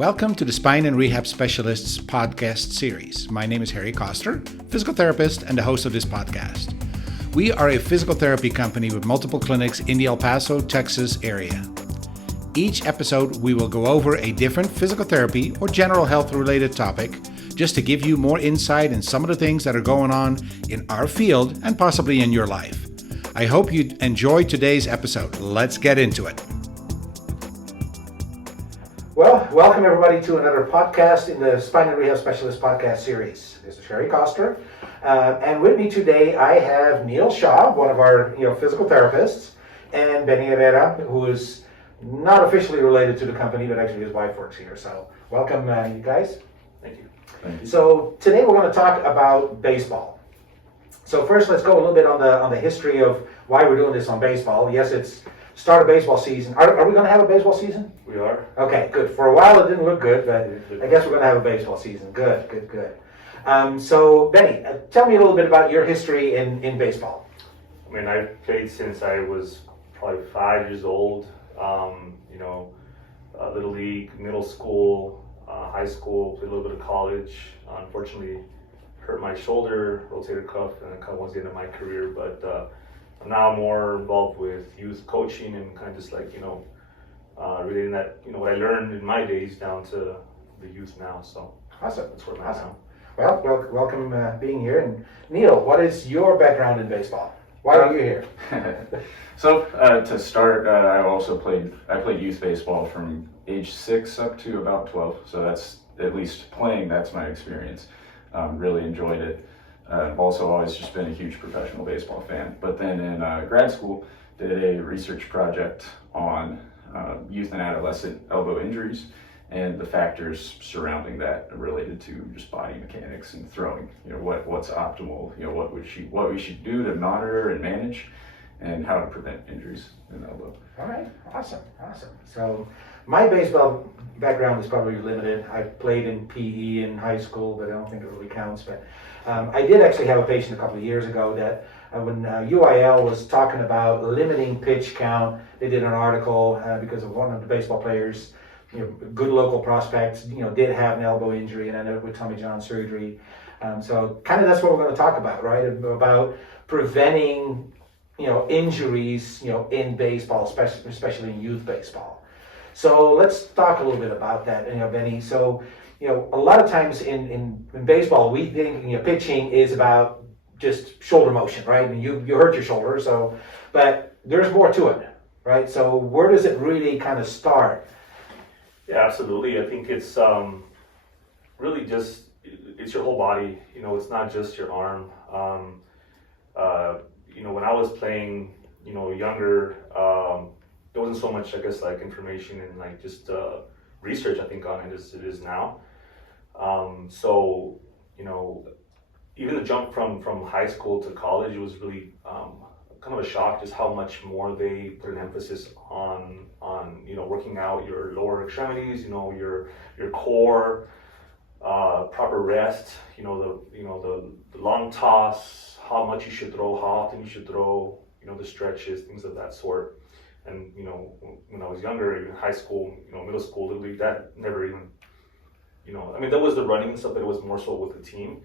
Welcome to the Spine and Rehab Specialists podcast series. My name is Harry Koster, physical therapist and the host of this podcast. We are a physical therapy company with multiple clinics in the El Paso, Texas area. Each episode, we will go over a different physical therapy or general health related topic just to give you more insight in some of the things that are going on in our field and possibly in your life. I hope you enjoyed today's episode. Let's get into it. Well, welcome everybody to another podcast in the Spine and Rehab Specialist podcast series. This is Harry Koster, and with me today I have Neil Shaw, one of our physical therapists, and Benny Herrera, who is not officially related to the company, but actually his wife works here. So welcome, you guys. Thank you. Thank you. So today we're going to talk about baseball. So first, let's go a little bit on the history of why we're doing this on baseball. Yes, it's start of baseball season. Are we going to have a baseball season? We are. Okay, good. For a while it didn't look good, but I guess we're going to have a baseball season. Good. So Benny, tell me a little bit about your history in baseball. I mean, I've played since I was probably 5 years old. Little league, middle school, high school, played a little bit of college. Unfortunately, hurt my shoulder, rotator cuff, and that kind of was the end of my career. But I'm now more involved with youth coaching and kind of just like, relating that, what I learned in my days down to the youth now. So Awesome. that's where I'm at now. Well, welcome being here. And Neil, what is your background in baseball? Why are you here? So to start, I played youth baseball from age 6 up to about 12. So that's at least playing. That's my experience. Really enjoyed it. I've also always just been a huge professional baseball fan. But then in grad school, did a research project on youth and adolescent elbow injuries and the factors surrounding that related to just body mechanics and throwing. What's optimal. What we should do to monitor and manage, and how to prevent injuries in the elbow. All right, awesome. So my baseball background is probably limited. I played in PE in high school, but I don't think it really counts. But I did actually have a patient a couple of years ago that when UIL was talking about limiting pitch count, they did an article because of one of the baseball players, good local prospects, did have an elbow injury and ended up with Tommy John surgery. So kind of that's what we're going to talk about, right? About preventing, injuries, in baseball, especially in youth baseball. So let's talk a little bit about that, Benny. So, a lot of times in baseball, we think pitching is about just shoulder motion, right? And you hurt your shoulder, but there's more to it, right? So where does it really kind of start? Yeah, absolutely. I think it's really just, it's your whole body. It's not just your arm. When I was playing, younger, there wasn't so much, I guess, like information and like just research, I think, on it as it is now. Even the jump from high school to college, it was really kind of a shock just how much more they put an emphasis on working out your lower extremities, your core, proper rest, the long toss, how much you should throw, how often you should throw, the stretches, things of that sort. And when I was younger, even high school, middle school, little league, that never even, there was the running and stuff, but it was more so with the team.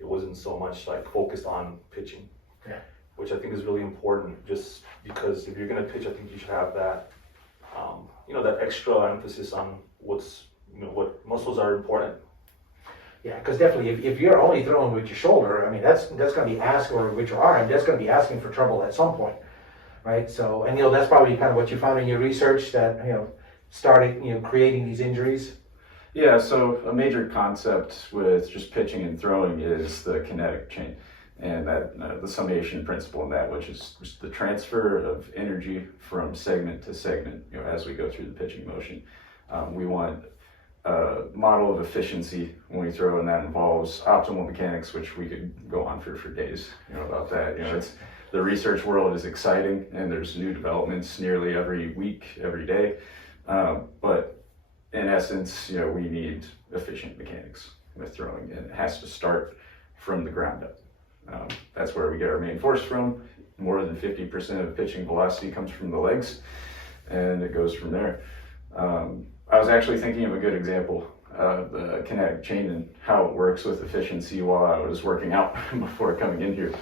It wasn't so much like focused on pitching. Yeah. Which I think is really important, just because if you're going to pitch, I think you should have that, that extra emphasis on what muscles are important. Yeah, because definitely, if you're only throwing with your shoulder, I mean, that's going to be asking, or with your arm, that's going to be asking for trouble at some point, right? So, and that's probably kind of what you found in your research that started creating these injuries. Yeah, so a major concept with just pitching and throwing is the kinetic chain, and that the summation principle in that, which is just the transfer of energy from segment to segment, as we go through the pitching motion. We want a model of efficiency when we throw, and that involves optimal mechanics, which we could go on for days, about that. It's the research world is exciting, and there's new developments nearly every week, every day. But in essence, we need efficient mechanics with throwing, and it has to start from the ground up. That's where we get our main force from. More than 50% of pitching velocity comes from the legs, and it goes from there. I was actually thinking of a good example of the kinetic chain and how it works with efficiency while I was working out before coming in here.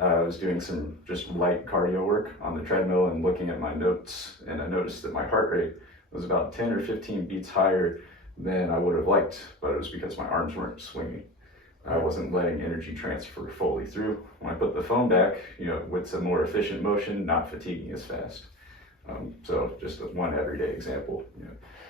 I was doing some just light cardio work on the treadmill and looking at my notes, and I noticed that my heart rate was about 10 or 15 beats higher than I would have liked, but it was because my arms weren't swinging. I wasn't letting energy transfer fully through. When I put the phone back, with a more efficient motion, not fatiguing as fast. So just one everyday example.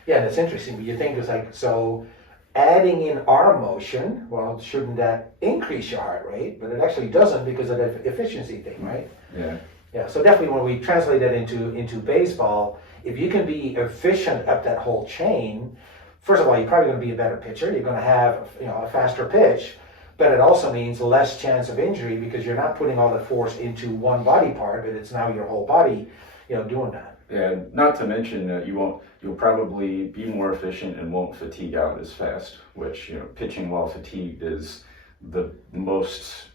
Yeah, that's interesting. But you think it's like, so adding in arm motion, well, shouldn't that increase your heart rate? But it actually doesn't because of the efficiency thing, right? Yeah. Yeah, so definitely when we translate that into baseball, if you can be efficient up that whole chain, first of all, you're probably going to be a better pitcher. You're going to have a faster pitch, but it also means less chance of injury because you're not putting all the force into one body part, but it's now your whole body, doing that. Yeah, not to mention that you'll probably be more efficient and won't fatigue out as fast, which, pitching while fatigued is the most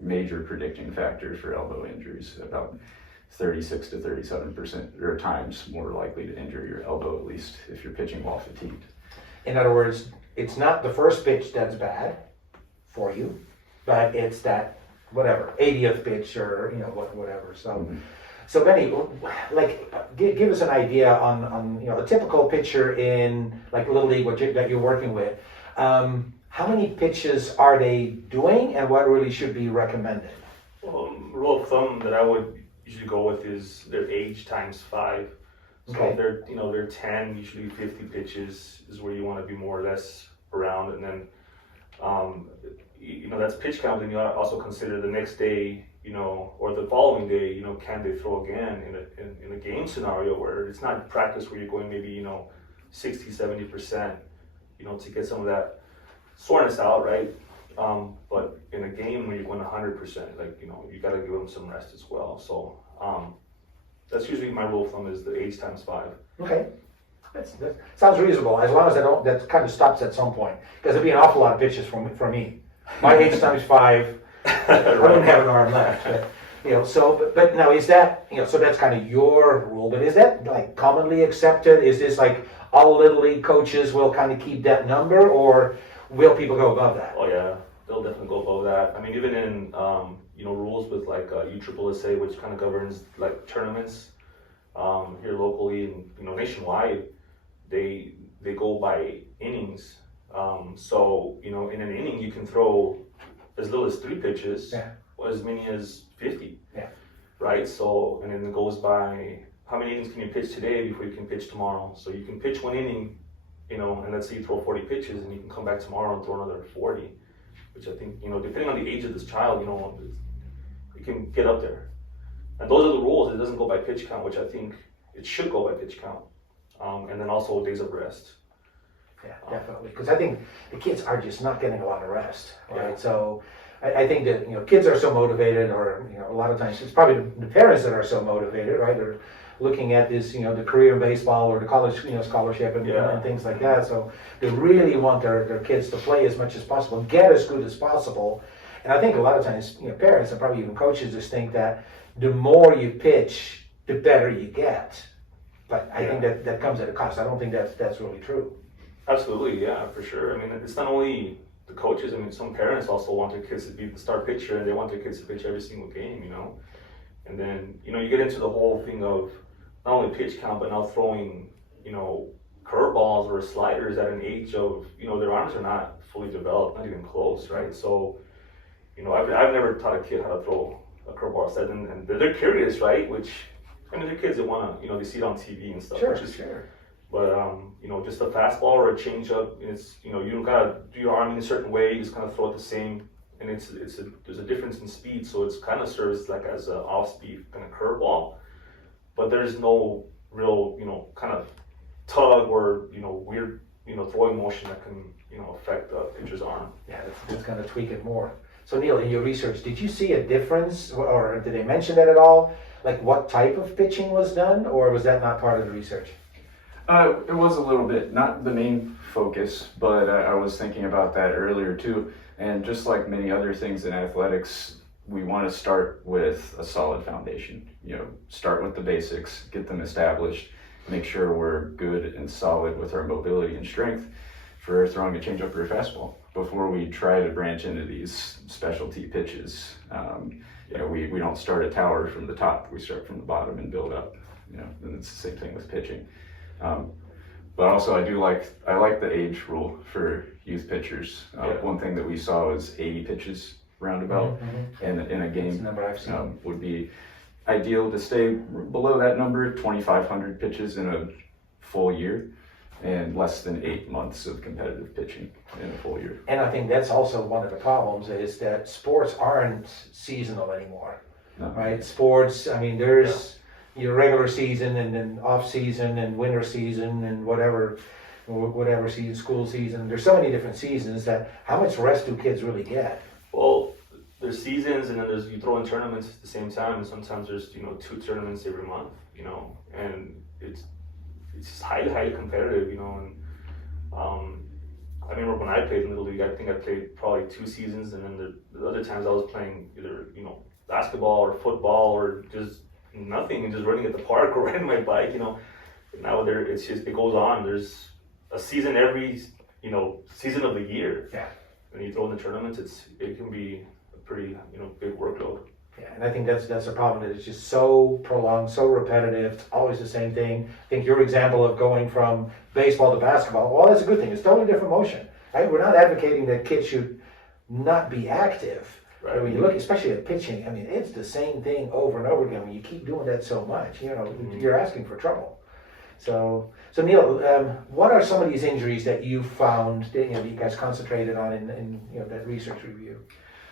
major predicting factor for elbow injuries. About 36 to 37% or times more likely to injure your elbow, at least if you're pitching while fatigued. In other words, it's not the first pitch that's bad for you, but it's that 80th pitch or whatever. So, So Benny, give us an idea on a typical pitcher in like Little League that you're working with. How many pitches are they doing, and what really should be recommended? Rule of thumb that I would usually go with is their age times 5. So Okay. if they're 10, usually 50 pitches is where you want to be more or less around, and then that's pitch count. And you also consider the next day, or the following day, can they throw again in a game scenario where it's not practice where you're going maybe 60, 70%, to get some of that soreness out, right? But in a game where you're going 100%, you got to give them some rest as well. So that's usually my rule of thumb is the age times 5. Okay, that sounds reasonable, as long as that kind of stops at some point, because it'd be an awful lot of pitches for me. My age times 5, I wouldn't have an arm left. But now is that, so that's kind of your rule, but is that like commonly accepted? Is this like all Little League coaches will kind of keep that number, or will people go above that? Oh yeah, they'll definitely go above that. I mean, even in rules with like USSSA, which kind of governs like tournaments here locally and nationwide, they go by innings. So in an inning you can throw as little as 3 pitches, or as many as 50. Yeah. Right. So and then it goes by how many innings can you pitch today before you can pitch tomorrow. So you can pitch 1 inning, and let's say you throw 40 pitches, and you can come back tomorrow and throw another 40, which I think, depending on the age of this child, you can get up there. And those are the rules. It doesn't go by pitch count, which I think it should go by pitch count. And then also days of rest. Yeah, definitely, because I think the kids are just not getting a lot of rest, right? Yeah. So I think that, kids are so motivated, or, a lot of times it's probably the parents that are so motivated, right? They're looking at this, the career in baseball or the college, scholarship and things like that. So they really want their kids to play as much as possible, get as good as possible. And I think a lot of times, parents and probably even coaches just think that the more you pitch, the better you get. But I think that comes at a cost. I don't think that's really true. Absolutely, yeah, for sure. I mean, it's not only the coaches. I mean, some parents also want their kids to be the star pitcher, and they want their kids to pitch every single game, And then, you get into the whole thing of not only pitch count, but now throwing, curveballs or sliders at an age of, their arms are not fully developed, not even close, right? So, I've never taught a kid how to throw a curveball set, and they're curious, right? Which, I mean, they're kids that want to, they see it on TV and stuff. Sure. But, just a fastball or a changeup, it's, you don't gotta do your arm in a certain way, you just kind of throw it the same, and there's a difference in speed, so it's kind of serves like as an off-speed kind of curveball, but there's no real, kind of tug or, weird, throwing motion that can, affect the pitcher's arm. Yeah, that's going to tweak it more. So Neil, in your research, did you see a difference, or did they mention that at all? Like what type of pitching was done, or was that not part of the research? It was a little bit, not the main focus, but I was thinking about that earlier too. And just like many other things in athletics, we want to start with a solid foundation. Start with the basics, get them established, make sure we're good and solid with our mobility and strength for throwing a changeup or a fastball before we try to branch into these specialty pitches. We don't start a tower from the top, we start from the bottom and build up, and it's the same thing with pitching. But also I like the age rule for youth pitchers. One thing that we saw was 80 pitches roundabout in a game. That's the number I've seen. Would be ideal to stay below that number, 2,500 pitches in a full year, and less than 8 months of competitive pitching in a full year. And I think that's also one of the problems is that sports aren't seasonal anymore, right? Sports, I mean, there's your regular season and then off season and winter season and whatever season, school season. There's so many different seasons that how much rest do kids really get? Well, there's seasons, and then you throw in tournaments at the same time, and sometimes there's 2 tournaments every month, and it's just highly competitive, and I remember when I played in Little League, I think I played probably 2 seasons, and then the other times I was playing either basketball or football or just nothing and just running at the park or riding my bike, Now it goes on. There's a season every season of the year. Yeah. When you throw in the tournaments, it can be a pretty big workload. Yeah, and I think that's the problem. That it's just so prolonged, so repetitive. It's always the same thing. I think your example of going from baseball to basketball, well, that's a good thing. It's totally different motion. Right? We're not advocating that kids should not be active. Right. But when you look, especially at pitching, I mean, it's the same thing over and over again. When you keep doing that so much, you're asking for trouble. So Neil, what are some of these injuries that you found that you guys concentrated on in that research review?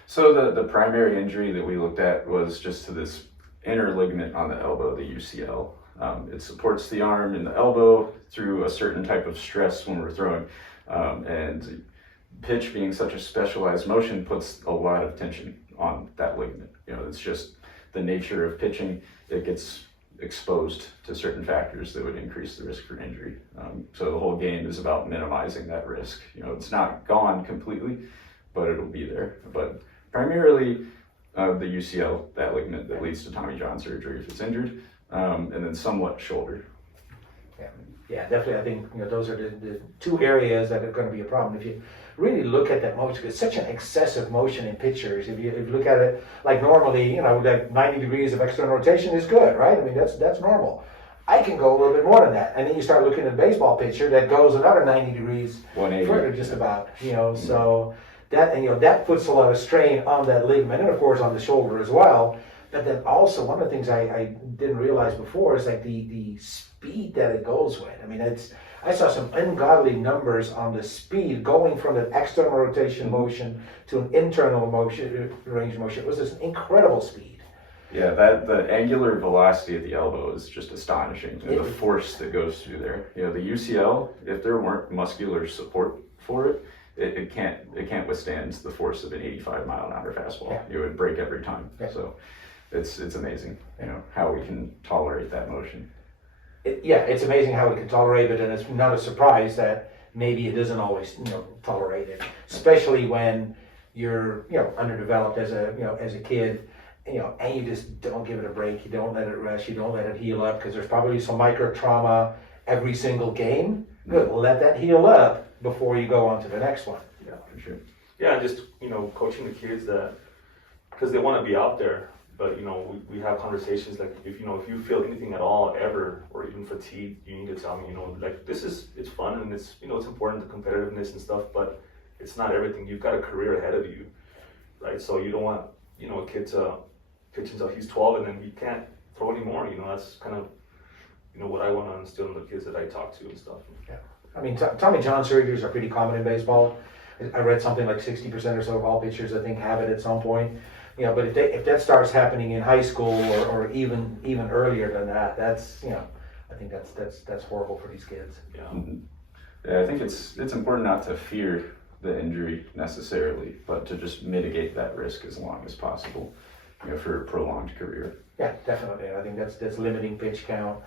So the primary injury that we looked at was just to this inner ligament on the elbow, the UCL. It supports the arm and the elbow through a certain type of stress when we're throwing. And pitch being such a specialized motion puts a lot of tension on that ligament. It's just the nature of pitching. It gets exposed to certain factors that would increase the risk for injury. So the whole game is about minimizing that risk. It's not gone completely, but it'll be there. But primarily the UCL, that ligament that leads to Tommy John surgery if it's injured, and then somewhat shoulder. Yeah, definitely. I think those are the 2 areas that are going to be a problem. If you really look at that motion, it's such an excessive motion in pitchers. If you look at it like normally, like 90 degrees of external rotation is good, right? I mean, that's normal. I can go a little bit more than that. And then you start looking at a baseball pitcher that goes another 90 degrees 180. further just about, so that puts a lot of strain on that ligament and of course on the shoulder as well. But then also one of the things I didn't realize before is like the speed that it goes with. I mean, I saw some ungodly numbers on the speed going from an external rotation motion to an internal range motion. It was this incredible speed. Yeah, the angular velocity of the elbow is just astonishing. And the force that goes through there. The UCL, if there weren't muscular support for it, it can't withstand the force of an 85-mile-an-hour fastball. Yeah. It would break every time. Yeah. So it's amazing, how we can tolerate that motion. It's amazing how we can tolerate it, and it's not a surprise that maybe it doesn't always tolerate it, especially when you're underdeveloped as a kid. And you just don't give it a break. You don't let it rest. You don't let it heal up because there's probably some micro trauma every single game. Good, let that heal up before you go on to the next one. Yeah, for sure. Yeah, and just coaching the kids that because they want to be out there, but we have conversations like if you feel anything at all ever or even fatigue, you need to tell me. Like it's fun and it's it's important the competitiveness and stuff, but it's not everything. You've got a career ahead of you, right? So you don't want a kid to pitch until he's 12 and then he can't throw anymore. That's kind of what I want to instill in the kids that I talk to and stuff. Yeah, I mean Tommy John surgeries are pretty common in baseball. I read something like 60% or so of all pitchers I think have it at some point. But if that starts happening in high school or even earlier than that, that's I think that's horrible for these kids. Yeah. Mm-hmm. Yeah, I think it's important not to fear the injury necessarily, but to just mitigate that risk as long as possible, for a prolonged career. Yeah, definitely. I think that's limiting pitch count.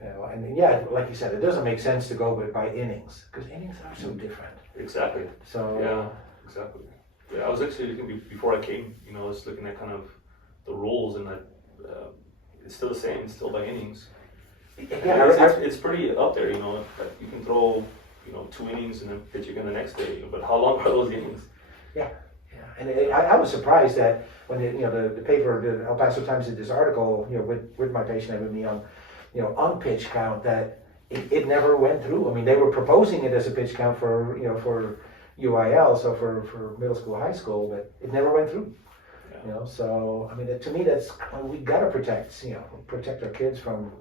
And yeah, like you said, it doesn't make sense to go by innings because innings are so different. Exactly. So yeah, exactly. Yeah, I was actually looking before I came. I was looking at kind of the rules, and that it's still the same. It's still by innings. It's pretty up there, you know. Like you can throw, you know, 2 innings and then pitch again the next day. But how long are those innings? Yeah, and I was surprised that when the paper, the El Paso Times did this article, with my patient and with me on pitch count, that it never went through. I mean, they were proposing it as a pitch count for UIL, so for middle school, high school, but it never went through. Yeah. So I mean, to me, we gotta protect our kids from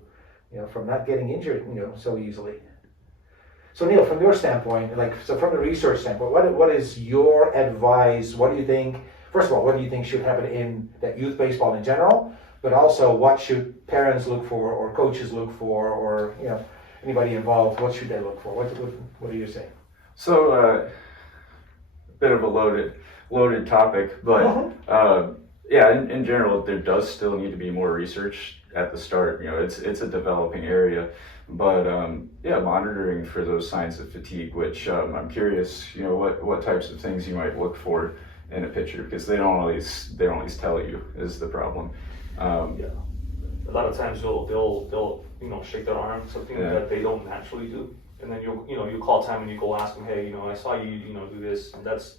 not getting injured, so easily. So Neil, from your standpoint, from the research standpoint, what is your advice? What do you think? First of all, what do you think should happen in that youth baseball in general? But also, what should parents look for, or coaches look for, or anybody involved? What should they look for? What do you say? So, a bit of a loaded topic, but yeah, in general, there does still need to be more research at the start. It's a developing area, but yeah, monitoring for those signs of fatigue, which I'm curious, what types of things you might look for in a pitcher, because they don't always tell you is the problem. Yeah, a lot of times they'll shake their arm, something that they don't naturally do, and then you call time and you go ask them, hey, I saw you do this, and that's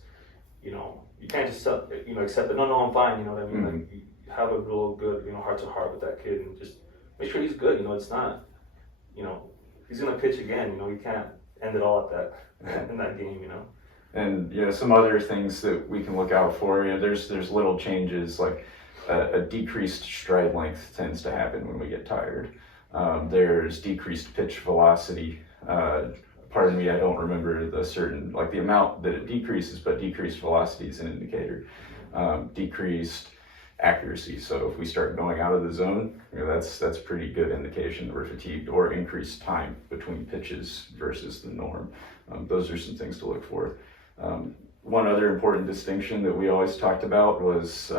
you can't just accept it. No, I'm fine. You know what I mean? Mm-hmm. Like, you have a real good heart to heart with that kid, and just make sure he's good. It's not he's gonna pitch again. You can't end it all at that in that game. And some other things that we can look out for. There's little changes, like a decreased stride length tends to happen when we get tired. There's decreased pitch velocity. Pardon me, I don't remember the amount that it decreases, but decreased velocity is an indicator. Decreased accuracy. So if we start going out of the zone, that's pretty good indication that we're fatigued, or increased time between pitches versus the norm. Those are some things to look for. One other important distinction that we always talked about was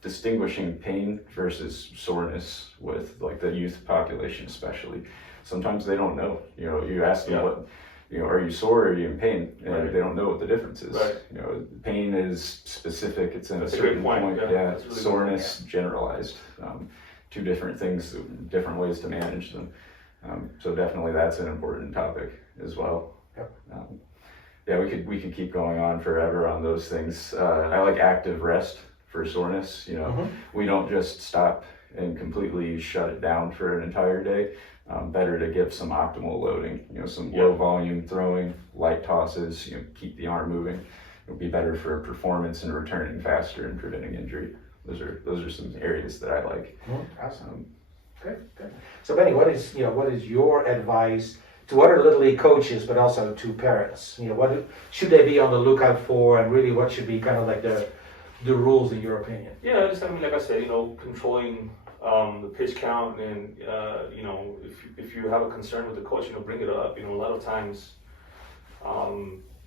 distinguishing pain versus soreness with the youth population especially. Sometimes they don't know. You ask them are you sore or are you in pain? And they don't know what the difference is. Right. Pain is specific, it's in a That's certain a great point. Yeah. That's really Soreness generalized. Two different things, different ways to manage them. So definitely that's an important topic as well. Yep. Yeah, we could keep going on forever on those things. I like active rest for soreness. We don't just stop and completely shut it down for an entire day. Better to give some optimal loading. Some low volume throwing, light tosses. Keep the arm moving. It'll be better for performance and returning faster and preventing injury. Those are some areas that I like. Awesome. Good. So Benny, what is your advice to other Little League coaches, but also to parents? What should they be on the lookout for, and really what should be kind of like the rules in your opinion? Yeah, like I said, controlling the pitch count, and if you have a concern with the coach, bring it up. A lot of times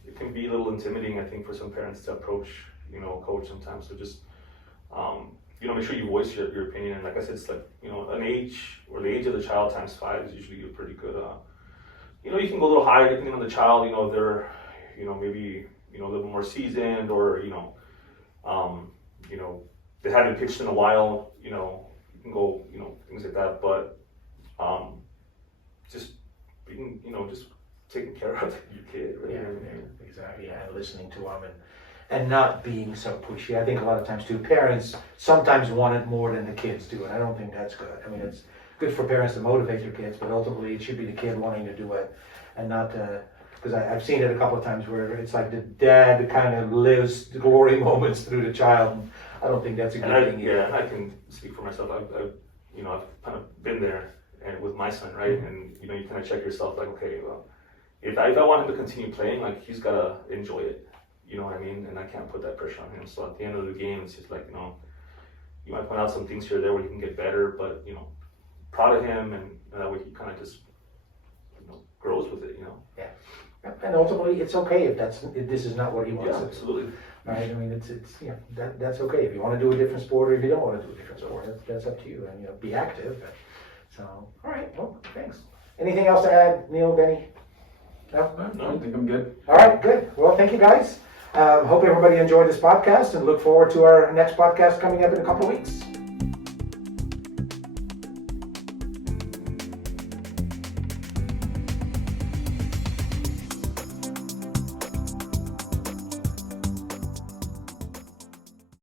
it can be a little intimidating, I think, for some parents to approach a coach sometimes. So just make sure you voice your opinion. And like I said, it's like an age, or the age of the child times 5 is usually a pretty good. You can go a little higher depending on the child. They're maybe a little more seasoned, or they haven't pitched in a while. You can go things like that. But just being just taking care of your kid. Right? Yeah, exactly. Yeah, and listening to them and not being so pushy. I think a lot of times too, parents sometimes want it more than the kids do, and I don't think that's good. I mean, it's good for parents to motivate their kids, but ultimately it should be the kid wanting to do it, and not because I've seen it a couple of times where it's like the dad kind of lives the glory moments through the child. And I don't think that's a good thing either. Yeah, I can speak for myself. I've kind of been there, and with my son, right? And you kind of check yourself, like, okay, well, if I want him to continue playing, like, he's gotta enjoy it. You know what I mean? And I can't put that pressure on him. So at the end of the game, it's just like, you might point out some things here or there where he can get better, but proud of him, and that way he kind of just grows with it. Yeah. And ultimately, it's okay if this is not what he wants. Yeah, absolutely. Right? I mean, it's that's okay. If you want to do a different sport, or if you don't want to do a different sport, that's up to you. And be active. So, all right. Well, thanks. Anything else to add, Neil, Benny? No? I think I'm good. All right, good. Well, thank you, guys. Hope everybody enjoyed this podcast, and look forward to our next podcast coming up in a couple of weeks.